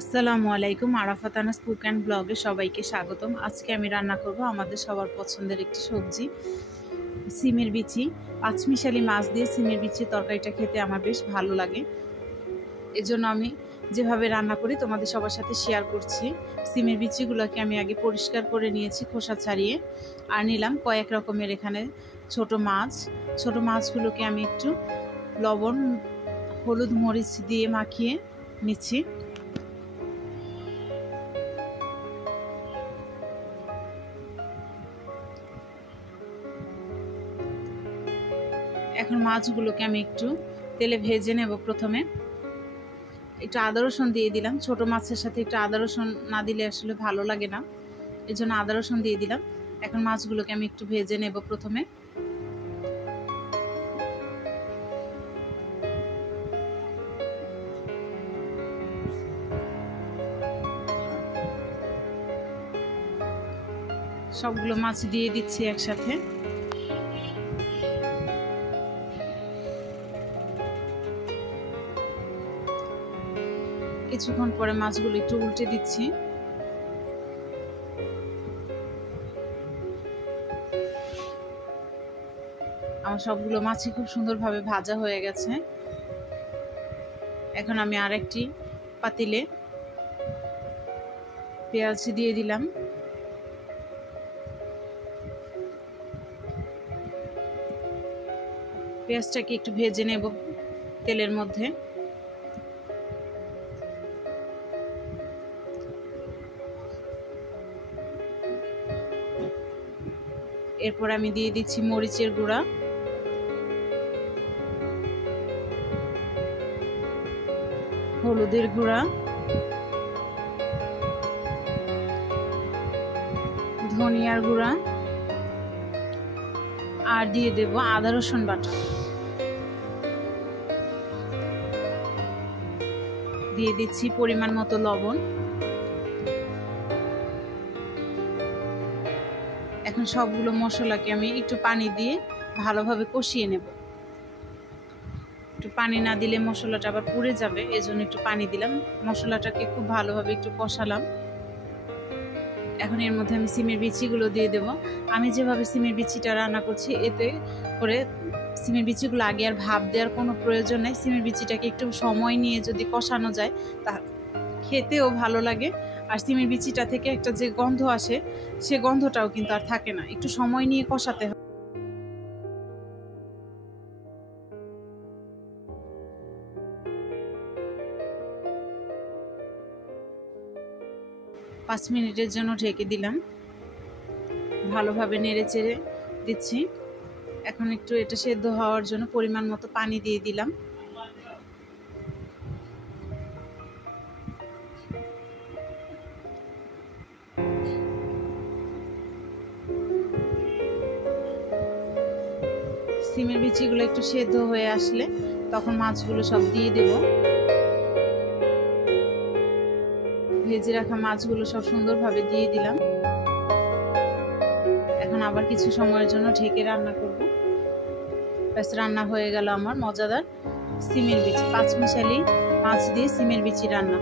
আসসালামু আলাইকুম। Arafat Anas cook and ব্লগে সবাইকে স্বাগতম। আজকে আমি রান্না করব আমাদের সবার পছন্দের একটি সবজি, সিমের বিচি। পাঁচমিশালি মাছ দিয়ে সিমের বিচির তরকারিটা খেতে আমার বেশ ভালো লাগে। এজন্য আমি যেভাবে রান্না করি তোমাদের সবার সাথে শেয়ার করছি। সিমের বিচিগুলোকে আমি আগে পরিষ্কার করে নিয়েছি খোসা ছাড়িয়ে, আর নিলাম কয়েক রকমের এখানে ছোট মাছ। ছোট মাছগুলোকে আমি একটু লবণ, হলুদ, মরিচ দিয়ে মাখিয়ে নিচ্ছি। এখন মাছগুলোকে আমি একটু তেলে ভেজে নেব। প্রথমে একটু আদা রসুন দিয়ে দিলাম। ছোট মাছের সাথে একটু আদা রসুন না দিলে আসলে ভালো লাগে না, এই জন্য আদা রসুন দিয়ে দিলাম। এখন মাছগুলোকে আমি একটু ভেজে নেব। প্রথমে সবগুলো মাছ দিয়ে দিচ্ছি একসাথে। কিছুক্ষণ পরে মাছগুলো একটু উল্টে দিচ্ছি। আমার সবগুলো মাছই খুব সুন্দরভাবে ভাজা হয়ে গেছে। এখন আমি আরেকটি পাতিলে পেঁয়াজ দিয়ে দিলাম। পেঁয়াজটাকে একটু ভেজে নেব তেলের মধ্যে। এরপর আমি দিয়ে দিচ্ছি মরিচের গুঁড়া, হলুদের গুঁড়া, ধনিয়ার গুঁড়া, আর দিয়ে দেব আদা রসুন বাটা। দিয়ে দিচ্ছি পরিমাণ মতো লবণ। এখন সবগুলো মশলাকে আমি একটু পানি দিয়ে ভালোভাবে কষিয়ে নেব। একটু পানি না দিলে মশলাটা আবার পুড়ে যাবে, এজন্য একটু পানি দিলাম। মশলাটাকে খুব ভালোভাবে একটু কষালাম। এখন এর মধ্যে আমি সিমের বিচিগুলো দিয়ে দেব। আমি যেভাবে সিমের বিচিটা রান্না করছি, এতে করে সিমের বিচিগুলো আগে আর ভাপ দেওয়ার কোনো প্রয়োজন নেই। সিমের বিচিটাকে একটু সময় নিয়ে যদি কষানো যায় তা খেতেও ভালো লাগে, আর সিমের বিচিটা থেকে একটা যে গন্ধ আসে সে গন্ধটাও কিন্তু আর থাকে না। একটু সময় নিয়ে কষাতে হয়। 5 মিনিটের জন্য ঢেকে দিলাম। ভালোভাবে নেড়ে চেড়ে দিচ্ছি। এখন একটু এটা সেদ্ধ হওয়ার জন্য পরিমাণ মতো পানি দিয়ে দিলাম। সিমের বিচিগুলো একটু সেদ্ধ হয়ে আসলে তখন মাছগুলো সব দিয়ে দেব। ভেজে রাখা মাছগুলো সব সুন্দরভাবে দিয়ে দিলাম। এখন আবার কিছু সময়ের জন্য ঢেকে রান্না করব। ব্যাস, রান্না হয়ে গেল আমার মজাদার সিমের বিচি, পাঁচমিশালি মাছ দিয়ে সিমের বিচি রান্না।